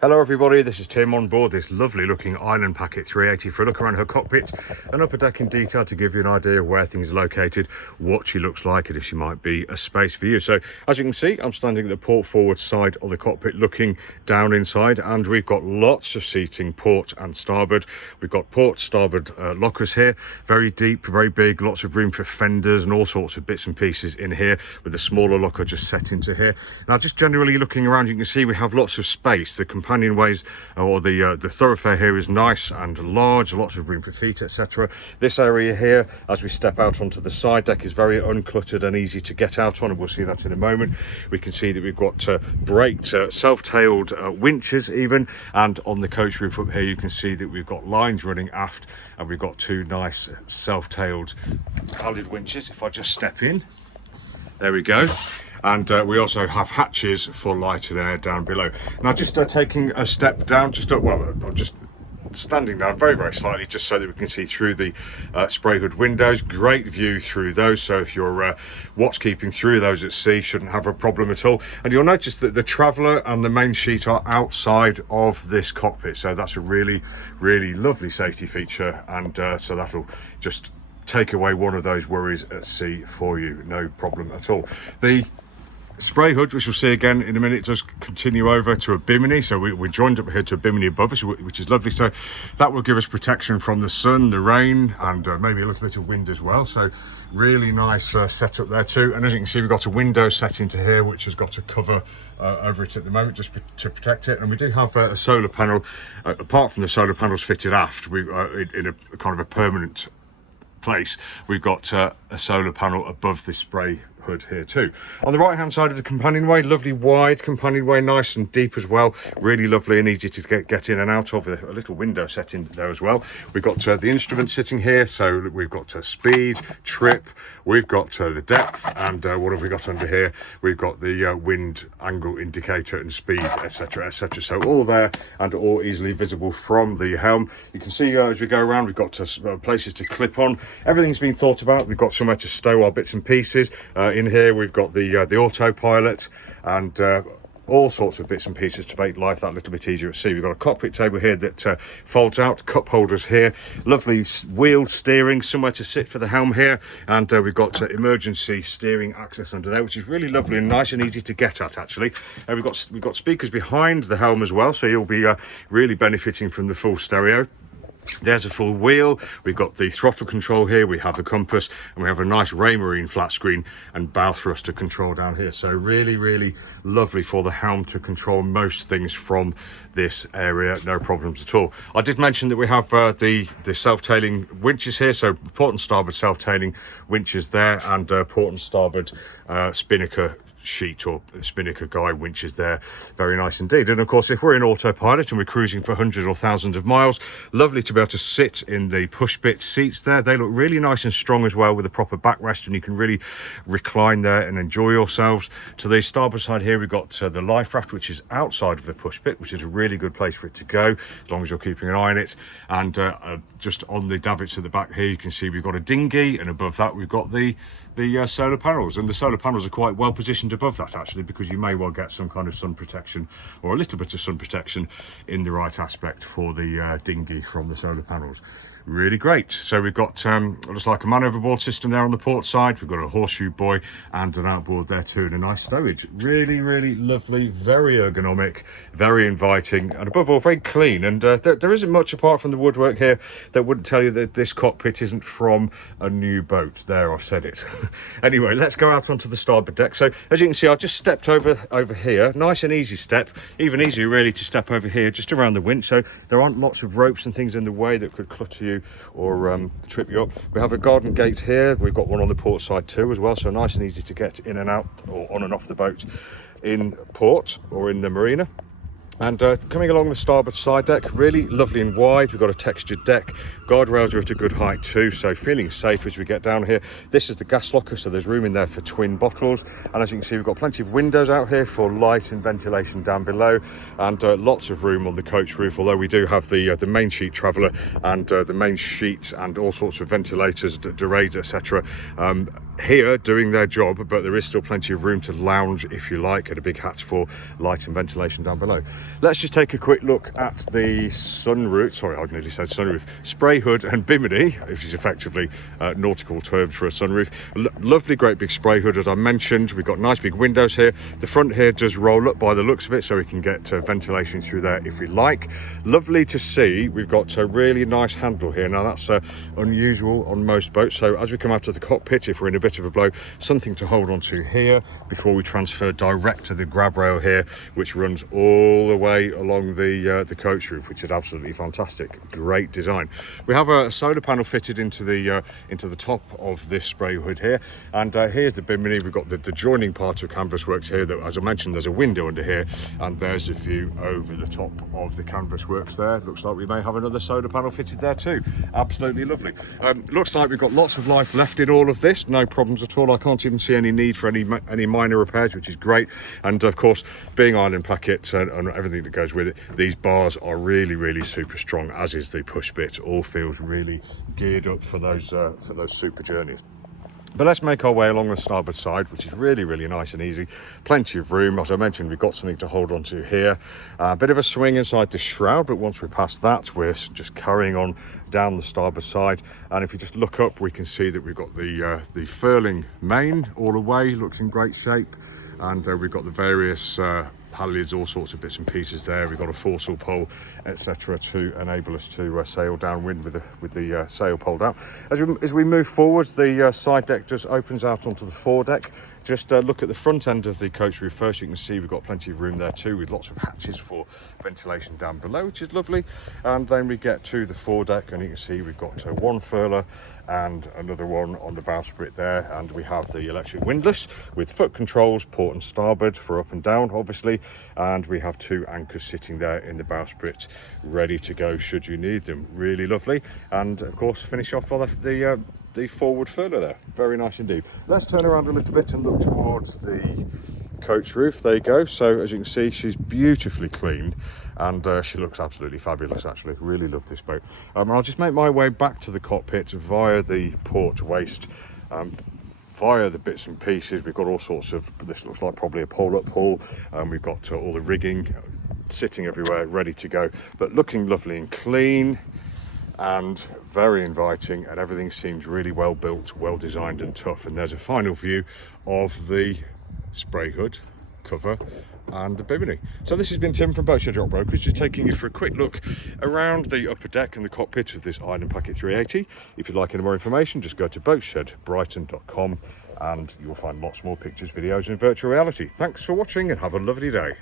Hello everybody, this is Tim on board this lovely looking Island Packet 380 for a look around her cockpit and upper deck in detail to give you an idea of where things are located, what she looks like and if she might be a space for you. So as you can see, I'm standing at the port forward side of the cockpit looking down inside, and we've got lots of seating port and starboard. We've got port starboard lockers here, very deep, very big, lots of room for fenders and all sorts of bits and pieces in here, with a smaller locker just set into here. Now just generally looking around, you can see we have lots of space. The companionways or the thoroughfare here is nice and large, lots of room for feet, etc. This area here, as we step out onto the side deck, is very uncluttered and easy to get out on, and we'll see that in a moment. We can see that we've got braked self-tailed winches even, and on the coach roof up here you can see that we've got lines running aft, and we've got two nice self-tailed pallet winches. If I just step in, there we go. And we also have hatches for light and air down below. Now just taking a step down, I'm just standing down very slightly just so that we can see through the spray hood windows. Great view through those, so if you're watch keeping through those at sea, shouldn't have a problem at all. And you'll notice that the traveller and the main sheet are outside of this cockpit, so that's a really lovely safety feature, and so that'll just take away one of those worries at sea for you, no problem at all. The spray hood, which we'll see again in a minute, does continue over to a bimini, so we're joined up here to a bimini above us, which is lovely. So that will give us protection from the sun, the rain, and maybe a little bit of wind as well. So really nice setup there too. And as you can see, we've got a window set into here which has got a cover over it at the moment just to protect it. And we do have a solar panel, apart from the solar panels fitted aft, we in a kind of a permanent place, we've got a solar panel above the spray hood here too. On the right hand side of the companionway, lovely wide companionway, nice and deep as well, really lovely and easy to get in and out of, a little window set in there as well. We've got the instruments sitting here, so we've got speed, trip, we've got the depth, and what have we got under here? We've got the wind angle indicator and speed, etc, so all there and all easily visible from the helm. You can see as we go around, we've got places to clip on. Everything's been thought about. We've got somewhere to stow our bits and pieces. In here we've got the autopilot and all sorts of bits and pieces to make life that little bit easier at sea. We've got a cockpit table here that folds out, cup holders here, lovely wheeled steering, somewhere to sit for the helm here, and we've got emergency steering access under there, which is really lovely and nice and easy to get at actually. We've got speakers behind the helm as well, so you'll be really benefiting from the full stereo. There's a full wheel, we've got the throttle control here, we have the compass, and we have a nice Raymarine flat screen and bow thruster control down here. So really lovely for the helm to control most things from this area, no problems at all. I did mention that we have the self-tailing winches here, so port and starboard self-tailing winches there, and port and starboard spinnaker sheet or spinnaker guy winches there, very nice indeed. And of course, if we're in autopilot and we're cruising for hundreds or thousands of miles, lovely to be able to sit in the push bit seats there. They look really nice and strong as well, with a proper backrest, and you can really recline there and enjoy yourselves. To the starboard side here, we've got the life raft, which is outside of the push bit, which is a really good place for it to go as long as you're keeping an eye on it. And just on the davits at the back here, you can see we've got a dinghy, and above that we've got the solar panels, and the solar panels are quite well positioned above that actually, because you may well get some kind of sun protection or a little bit of sun protection in the right aspect for the dinghy from the solar panels. Really great. So we've got looks like a man overboard system there on the port side. We've got a horseshoe buoy and an outboard there too, and a nice stowage. Really lovely, very ergonomic, very inviting, and above all very clean. And there isn't much apart from the woodwork here that wouldn't tell you that this cockpit isn't from a new boat. There, I've said it. Anyway, let's go out onto the starboard deck. So as you can see, I just stepped over here, nice and easy step, even easier really to step over here just around the winch, so there aren't lots of ropes and things in the way that could clutter you or trip you up. We have a garden gate here, we've got one on the port side too as well, so nice and easy to get in and out or on and off the boat in port or in the marina. And coming along the starboard side deck, really lovely and wide. We've got a textured deck. Guardrails are at a good height too, so feeling safe as we get down here. This is the gas locker, so there's room in there for twin bottles. And as you can see, we've got plenty of windows out here for light and ventilation down below, and lots of room on the coach roof, although we do have the main sheet traveller and the main sheet and all sorts of ventilators, derades, etc. here doing their job, but there is still plenty of room to lounge if you like, and a big hatch for light and ventilation down below. Let's just take a quick look at the sunroof. Sorry, I nearly said sunroof. Spray hood and bimini, which is effectively nautical terms for a sunroof. Lovely, great big spray hood, as I mentioned. We've got nice big windows here. The front here does roll up by the looks of it, so we can get ventilation through there if we like. Lovely to see. We've got a really nice handle here. Now that's unusual on most boats. So as we come out of the cockpit, if we're in a bit of a blow, something to hold on to here before we transfer direct to the grab rail here, which runs all the way along the coach roof, which is absolutely fantastic. Great design. We have a solar panel fitted into the top of this spray hood here, and here's the bimini. We've got the joining part of canvas works here. That, as I mentioned, there's a window under here, and there's a view over the top of the canvas works there. Looks like we may have another solar panel fitted there too. Absolutely lovely. Looks like we've got lots of life left in all of this. No problems at all. I can't even see any need for any minor repairs, which is great. And of course, being island packet and everything that goes with it, these bars are really super strong, as is the push bit. All feels really geared up for those super journeys. But let's make our way along the starboard side, which is really nice and easy. Plenty of room. As I mentioned, we've got something to hold on to here. A bit of a swing inside the shroud, but once we're past that, we're just carrying on down the starboard side. And if you just look up, we can see that we've got the furling main all the way. Looks in great shape. And we've got the various halyards, all sorts of bits and pieces there. We've got a foresail pole, etc., to enable us to sail downwind with the sail pole down. As we move forward, the side deck just opens out onto the foredeck. Just look at the front end of the coach roof first. You can see we've got plenty of room there too, with lots of hatches for ventilation down below, which is lovely. And then we get to the foredeck, and you can see we've got one furler and another one on the bowsprit there, and we have the electric windlass with foot controls, port and starboard for up and down, obviously. And we have two anchors sitting there in the bowsprit, ready to go should you need them. Really lovely. And of course, finish off by the forward furler there. Very nice indeed. Let's turn around a little bit and look towards the coach roof. There you go. So as you can see, she's beautifully cleaned, and she looks absolutely fabulous. Actually, really love this boat. I'll just make my way back to the cockpit via the port waist. Via the bits and pieces, we've got all sorts of, this looks like probably a pole-up hull, and we've got all the rigging sitting everywhere ready to go, but looking lovely and clean and very inviting, and everything seems really well built, well designed and tough. And there's a final view of the spray hood cover and the bimini. So this has been Tim from Boatshed Yacht Brokers, just taking you for a quick look around the upper deck and the cockpit of this Island Packet 380. If you'd like any more information, just go to boatshedbrighton.com and you'll find lots more pictures, videos and virtual reality. Thanks for watching and have a lovely day.